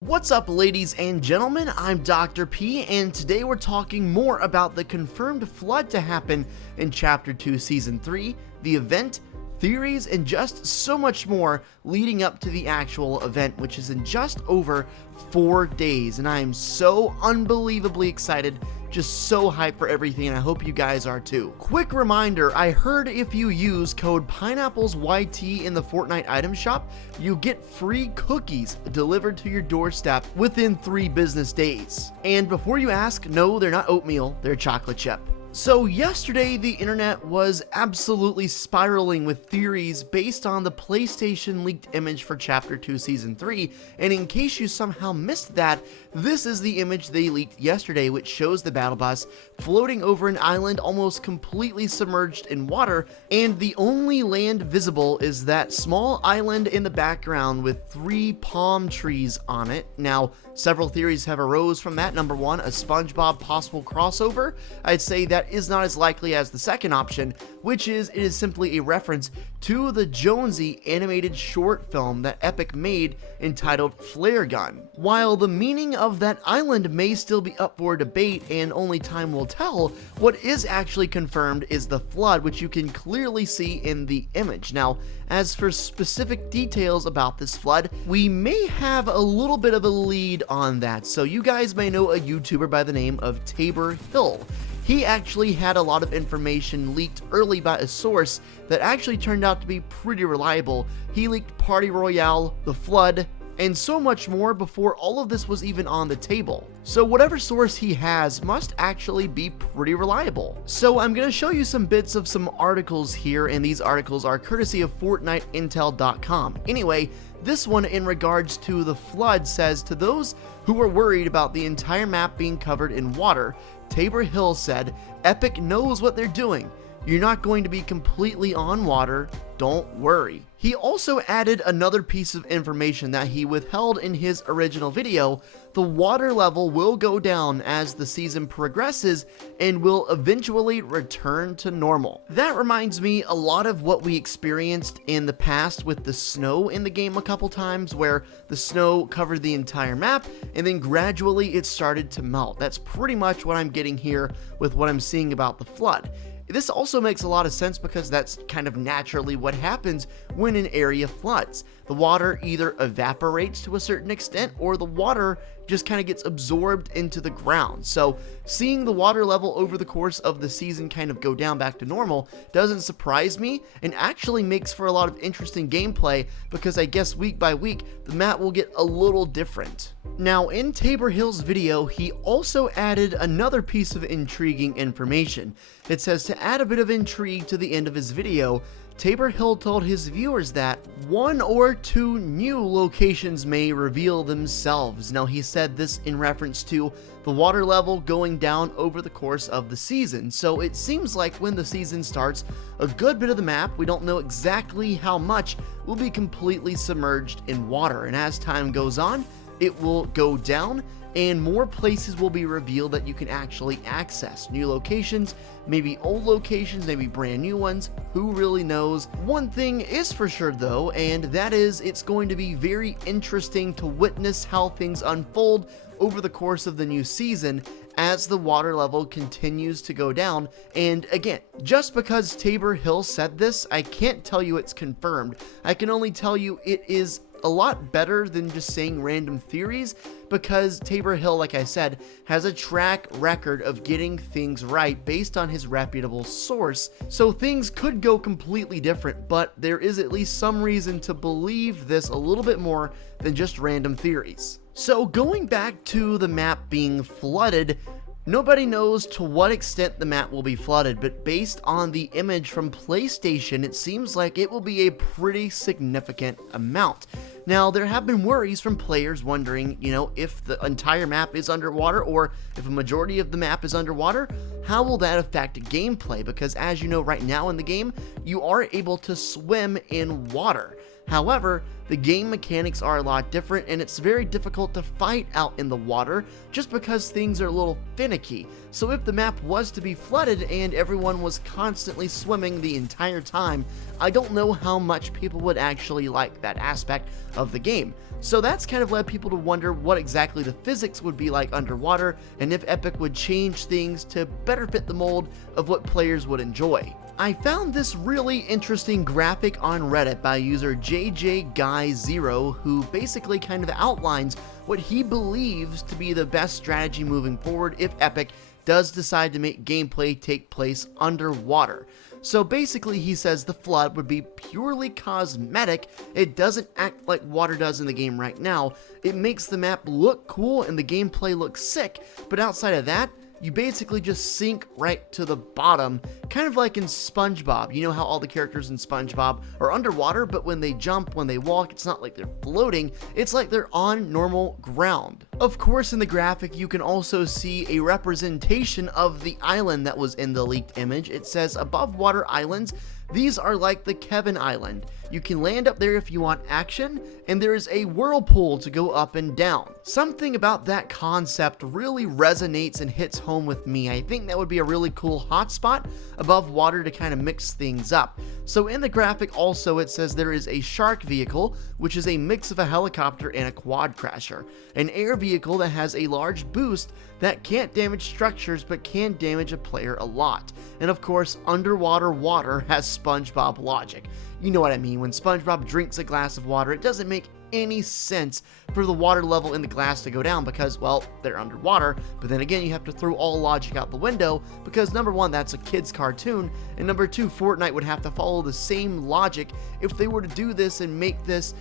What's up, ladies and gentlemen? I'm Dr. P, and today we're talking more about the confirmed flood to happen in Chapter 2, Season 3, the event, theories, and just so much more leading up to the actual event, which is in just over 4 days, and I am so unbelievably excited, just so hyped for everything, and I hope you guys are too. Quick reminder, I heard if you use code Pineapplez YT in the Fortnite item shop, you get free cookies delivered to your doorstep within 3 business days. And before you ask, no, they're not oatmeal, they're chocolate chip. So yesterday, the internet was absolutely spiraling with theories based on the PlayStation leaked image for Chapter 2 Season 3, and in case you somehow missed that, this is the image they leaked yesterday, which shows the battle bus floating over an island almost completely submerged in water, and the only land visible is that small island in the background with 3 palm trees on it. Now, several theories have arose from that. Number 1, a SpongeBob possible crossover. I'd say that is not as likely as the second option, which is it is simply a reference to the Jonesy animated short film that Epic made entitled Flare Gun. While the meaning of that island may still be up for debate and only time will tell, what is actually confirmed is the flood, which you can clearly see in the image. Now, as for specific details about this flood, we may have a little bit of a lead on that. So you guys may know a YouTuber by the name of Tabor Hill. He actually had a lot of information leaked early by a source that actually turned out to be pretty reliable. He leaked Party Royale, the flood, and so much more before all of this was even on the table. So whatever source he has must actually be pretty reliable. So I'm going to show you some bits of some articles here, and these articles are courtesy of FortniteIntel.com. Anyway, this one in regards to the flood says, to those who were worried about the entire map being covered in water, Tabor Hill said, Epic knows what they're doing. You're not going to be completely on water, don't worry. He also added another piece of information that he withheld in his original video. The water level will go down as the season progresses and will eventually return to normal. That reminds me a lot of what we experienced in the past with the snow in the game a couple times, where the snow covered the entire map and then gradually it started to melt. That's pretty much what I'm getting here with what I'm seeing about the flood. This also makes a lot of sense because that's kind of naturally what happens when an area floods. The water either evaporates to a certain extent or the water just kind of gets absorbed into the ground. So seeing the water level over the course of the season kind of go down back to normal doesn't surprise me and actually makes for a lot of interesting gameplay, because I guess week by week the map will get a little different. Now, in Tabor Hill's video, he also added another piece of intriguing information. It says to add a bit of intrigue to the end of his video, Tabor Hill told his viewers that 1 or 2 new locations may reveal themselves. Now, he said this in reference to the water level going down over the course of the season. So it seems like when the season starts, a good bit of the map, we don't know exactly how much, will be completely submerged in water. And as time goes on, it will go down and more places will be revealed that you can actually access. New locations, maybe old locations, maybe brand new ones, who really knows. One thing is for sure though, and that is it's going to be very interesting to witness how things unfold over the course of the new season as the water level continues to go down. And again, just because Tabor Hill said this, I can't tell you it's confirmed. I can only tell you it is a lot better than just saying random theories, because Tabor Hill, like I said, has a track record of getting things right based on his reputable source. So things could go completely different, but there is at least some reason to believe this a little bit more than just random theories. So going back to the map being flooded, nobody knows to what extent the map will be flooded, but based on the image from PlayStation, it seems like it will be a pretty significant amount. Now, there have been worries from players wondering, if the entire map is underwater or if a majority of the map is underwater, how will that affect gameplay? Because as you know, right now in the game, you are able to swim in water. However, the game mechanics are a lot different, and it's very difficult to fight out in the water just because things are a little finicky. So if the map was to be flooded and everyone was constantly swimming the entire time, I don't know how much people would actually like that aspect of the game. So that's kind of led people to wonder what exactly the physics would be like underwater, and if Epic would change things to better fit the mold of what players would enjoy. I found this really interesting graphic on Reddit by user JJGuy0, who basically kind of outlines what he believes to be the best strategy moving forward if Epic does decide to make gameplay take place underwater. So basically he says the flood would be purely cosmetic. It doesn't act like water does in the game right now. It makes the map look cool and the gameplay look sick, but outside of that, you basically just sink right to the bottom, kind of like in SpongeBob. You know how all the characters in SpongeBob are underwater, but when they jump, when they walk, it's not like they're floating, it's like they're on normal ground. Of course, in the graphic, you can also see a representation of the island that was in the leaked image. It says above water islands. These are like the Kevin Island. You can land up there if you want action, and there is a whirlpool to go up and down. Something about that concept really resonates and hits home with me. I think that would be a really cool hotspot above water to kind of mix things up. So in the graphic also it says there is a shark vehicle, which is a mix of a helicopter and a quad crasher. An air vehicle that has a large boost that can't damage structures but can damage a player a lot. And of course, underwater water has SpongeBob logic. You know what I mean, when SpongeBob drinks a glass of water, it doesn't make any sense for the water level in the glass to go down because, well, they're underwater, but then again, you have to throw all logic out the window because number one, that's a kid's cartoon, and number two, Fortnite would have to follow the same logic if they were to do this and make this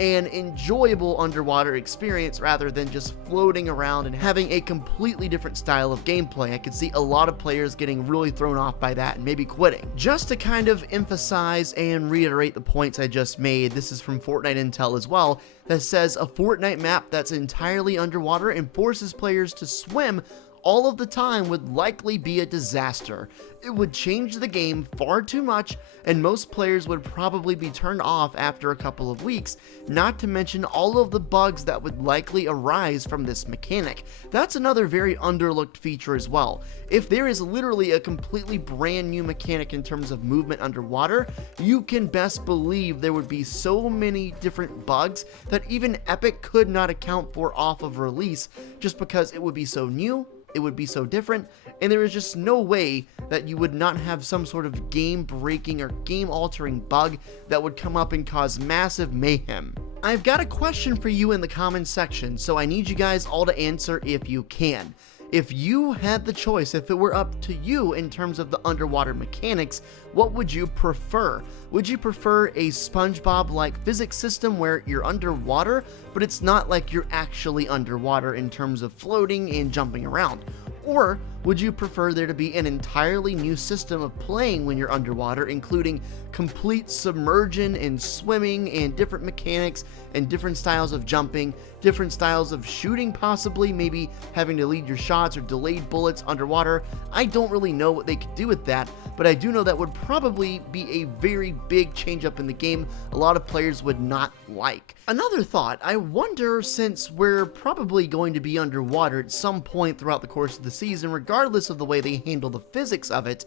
an enjoyable underwater experience rather than just floating around and having a completely different style of gameplay. I could see a lot of players getting really thrown off by that and maybe quitting. Just to kind of emphasize and reiterate the points I just made, this is from Fortnite Intel as well, that says a Fortnite map that's entirely underwater and forces players to swim all of the time would likely be a disaster. It would change the game far too much, and most players would probably be turned off after a couple of weeks, not to mention all of the bugs that would likely arise from this mechanic. That's another very underlooked feature as well. If there is literally a completely brand new mechanic in terms of movement underwater, you can best believe there would be so many different bugs that even Epic could not account for off of release, just because it would be so new, it would be so different, and there is just no way that you would not have some sort of game-breaking or game-altering bug that would come up and cause massive mayhem. I've got a question for you in the comments section, so I need you guys all to answer if you can. If you had the choice, if it were up to you in terms of the underwater mechanics, what would you prefer? Would you prefer a SpongeBob-like physics system where you're underwater, but it's not like you're actually underwater in terms of floating and jumping around? Or would you prefer there to be an entirely new system of playing when you're underwater, including complete submersion and swimming and different mechanics and different styles of jumping, different styles of shooting possibly, maybe having to lead your shots or delayed bullets underwater? I don't really know what they could do with that, but I do know that would probably be a very big change up in the game a lot of players would not like. Another thought, I wonder, since we're probably going to be underwater at some point throughout the course of the season, regardless of the way they handle the physics of it,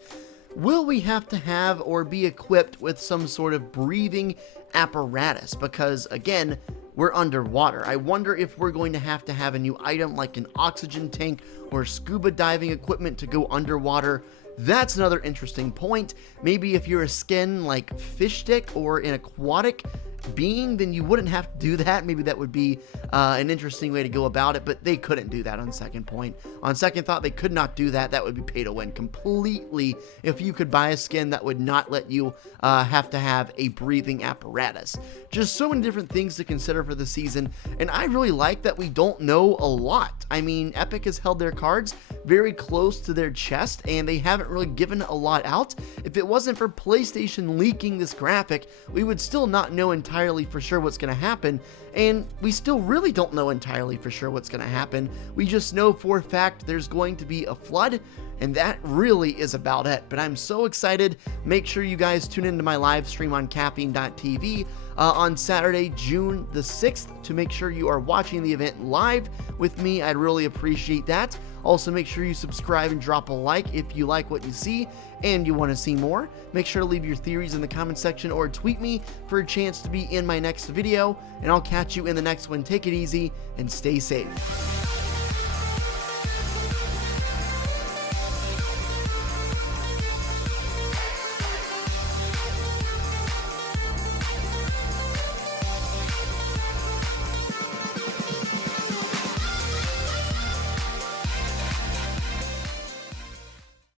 will we have to have or be equipped with some sort of breathing apparatus? Because again, we're underwater. I wonder if we're going to have a new item like an oxygen tank or scuba diving equipment to go underwater. That's another interesting point. Maybe if you're a skin like fish stick or an aquatic being, then you wouldn't have to do that. Maybe that would be an interesting way to go about it, but they couldn't do that on second point. On second thought, they could not do that. That would be pay to win completely if you could buy a skin that would not let you have to have a breathing apparatus. Just so many different things to consider for the season, and I really like that we don't know a lot. I mean, Epic has held their cards very close to their chest, and they haven't really given a lot out. If it wasn't for PlayStation leaking this graphic, we would still not know entirely entirely for sure what's going to happen, and we still really don't know entirely for sure what's going to happen. We just know for a fact there's going to be a flood, and that really is about it. But I'm so excited. Make sure you guys tune into my live stream on caffeine.tv on Saturday, June the 6th, to make sure you are watching the event live with me. I'd really appreciate that. Also, make sure you subscribe and drop a like if you like what you see and you want to see more. Make sure to leave your theories in the comment section or tweet me for a chance to be in my next video, and I'll catch you in the next one. Take it easy and stay safe.